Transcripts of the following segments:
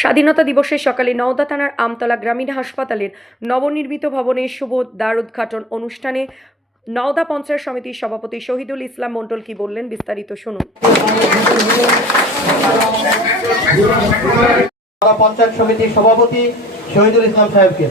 স্বাধীনতা দিবসের সকালে নওদা থানার আমতলা গ্রামীণ হাসপাতালের নবনির্মিত ভবনে শুভ দ্বার উদ্ঘাটন অনুষ্ঠানে নওদা পঞ্চায়েত সমিতির সভাপতি শহীদুল ইসলাম মণ্ডল কি বললেন বিস্তারিত শুনুন। পঞ্চায়েত সমিতির সভাপতি শহীদুল ইসলাম সাহেবকে।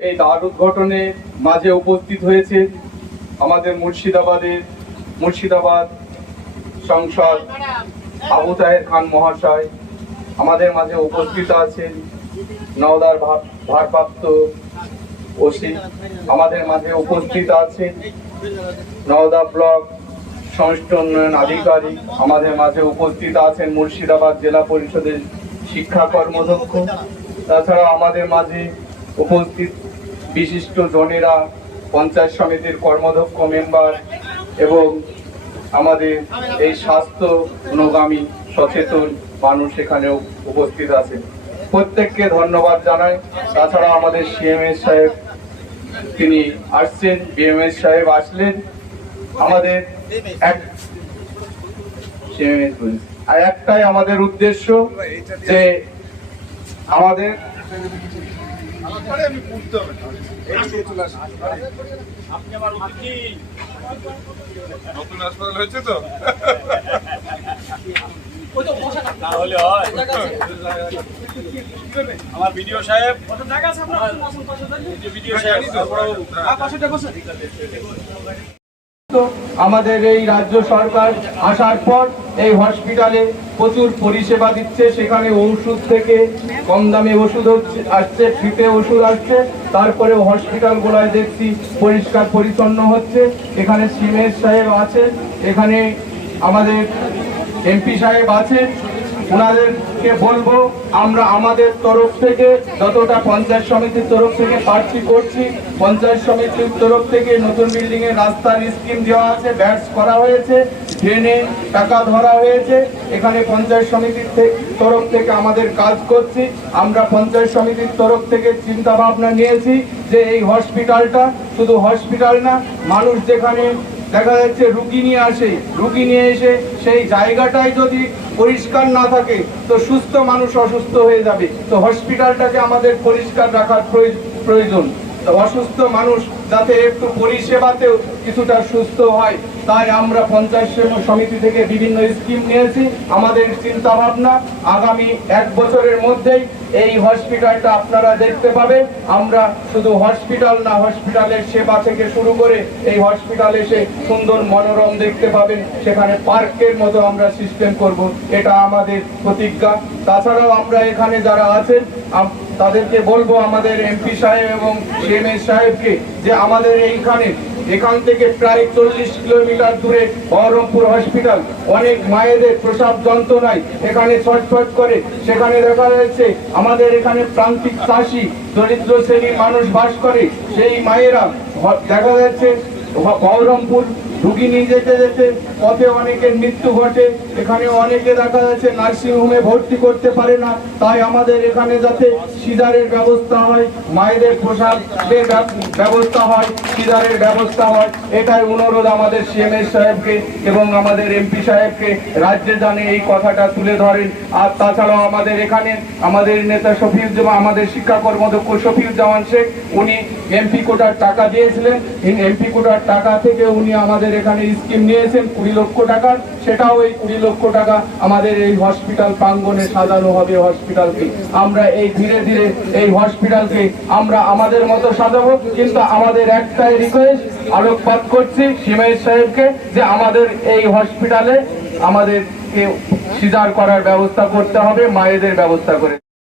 এই দ্বার উদ্ঘাটনে মাঝে উপস্থিত হয়েছে আমাদের মুর্শিদাবাদের মুর্শিদাবাদ সংসদ আবু তাহের খান মহাশয়, আমাদের মাঝে উপস্থিত আছেন নওদার ভারপ্রাপ্ত ওসি, আমাদের মাঝে উপস্থিত আছেন নওদা ব্লক সংস্থ উন্নয়ন আধিকারিক, আমাদের মাঝে উপস্থিত আছেন মুর্শিদাবাদ জেলা পরিষদের শিক্ষা কর্মদক্ষ তাছাড়া আমাদের মাঝে উপস্থিত বিশিষ্ট জনেরা, পঞ্চায়েত সমিতির কর্মদক্ষ মেম্বার এবং আমাদের এই স্বাস্থ্য অনুগামী সচেতন মানুষ এখানেও উপস্থিত আছেন। প্রত্যেককে ধন্যবাদ জানাই। তাছাড়া আমাদের সিএমএস সাহেব, তিনি আসছেন, বিএমএস সাহেব আসলেন। আমাদের এক। আর একটাই আমাদের উদ্দেশ্য যে আমাদের নতুন হাসপাতাল হয়েছে তো? আমার ভিডিও সাহেব। ভিডিও সাহেব তো। আমাদের এই রাজ্য সরকার আসার পর এই হসপিটালে প্রচুর পরিষেবা দিচ্ছে। সেখানে ওষুধ থেকে কম দামে ওষুধ আসছে, ফ্রিতে ওষুধ আসছে। তারপরে হসপিটাল গুলায় দেখছি পরিষ্কার পরিচ্ছন্ন হচ্ছে। এখানে সিমের সাহেব আছেন, এখানে আমাদের এমপি সাহেব আছেন। ওনাদেরকে বলব, আমরা আমাদের তরফ থেকে যতটা পঞ্চায়েত সমিতির তরফ থেকে প্রার্থী করছি, পঞ্চায়েত সমিতির তরফ থেকে নতুন বিল্ডিং এর রাস্তার স্কিম দেওয়া আছে ব্যাটস করা হয়েছে ট্রেনে টাকা ধরা হয়েছে, এখানে পঞ্চায়েত সমিতির তরফ থেকে আমাদের কাজ করছি, আমরা পঞ্চায়েত সমিতির তরফ থেকে চিন্তা ভাবনা নিয়েছি যে এই হসপিটালটা শুধু হসপিটাল না, মানুষ যেখানে দেখা যাচ্ছে রুগী নিয়ে আসে, রুগী নিয়ে এসে সেই জায়গাটাই যদি পরিষ্কার না থাকে, তো সুস্থ মানুষ অসুস্থ হয়ে যাবে। তো হসপিটালটাকে আমাদের পরিষ্কার রাখার প্রয়োজ- প্রয়োজন। অসুস্থ মানুষ যাতে একটু পরিষেবাতেও কিছুটা সুস্থ হয়, তাই আমরা পঞ্চায়েত সম- সমিতি থেকে বিভিন্ন স্কিম নিয়েছি। আমাদের চিন্তা ভাবনা আগামী এক বছরের মধ্যেই এই হসপিটালটা আপনারা দেখতে পাবেন। আমরা শুধু হসপিটাল না, হসপিটালের সেবা থেকে শুরু করে এই হসপিটাল এসে সুন্দর মনোরম দেখতে পাবেন। সেখানে পার্কের মতো আমরা সিস্টেম করব, এটা আমাদের প্রতিজ্ঞা। তাছাড়াও আমরা এখানে যারা আছেন তাদেরকে বলব আমাদের এমপি সাহেব এবং সিএমএস সাহেবকে যে আমাদের এইখানে, এখান থেকে প্রায় চল্লিশ কিলোমিটার দূরে বহরমপুর হসপিটাল। অনেক মায়েদের প্রসাব যন্ত্রণায় এখানে ছটফট করে। সেখানে দেখা যাচ্ছে আমাদের এখানে প্রান্তিক চাষি, দরিদ্র শ্রেণির মানুষ বাস করে। সেই মায়েরা, দেখা যাচ্ছে বহরমপুর রুগী নিয়ে যেতে যেতে, পথে অনেকের মৃত্যু ঘটে, এখানে অনেকে দেখা যাচ্ছে নার্সিং হোমে ভর্তি করতে পারে না, তাই আমাদের এখানে যাতে সিজারের ব্যবস্থা হয়, মায়েদের পোশাকের ব্যবস্থা হয়, সিজারের ব্যবস্থা হয়, এটাই অনুরোধ আমাদের সিএমএস সাহেবকে এবং আমাদের এমপি সাহেবকে। রাজ্যে জানে এই কথাটা তুলে ধরেন। আর তাছাড়াও আমাদের এখানে, আমাদের নেতা শফিউজ্জামান, আমাদের শিক্ষা কর্মদক্ষ শফিউজ্জামান শেখ, উনি এমপি কোটার টাকা দিয়েছিলেন। এমপি কোটার টাকা থেকে উনি আমাদের এখানে স্কিম নিয়েছেন কুড়ি লক্ষ টাকার। সেটাও এই কুড়ি লক্ষ টাকা আমাদের এই হসপিটাল প্রাঙ্গনে সাজানো হবে হসপিটালকে। আমরা এই ধীরে ধীরে এই হসপিটালকে আমরা আমাদের মতো সাজাবো। কিন্তু আমাদের একটাই রিকোয়েস্ট আলোকপাত করছি সিমেশ সাহেবকে যে আমাদের এই হসপিটালে আমাদেরকে সিজার করার ব্যবস্থা করতে হবে, মায়েদের ব্যবস্থা করে।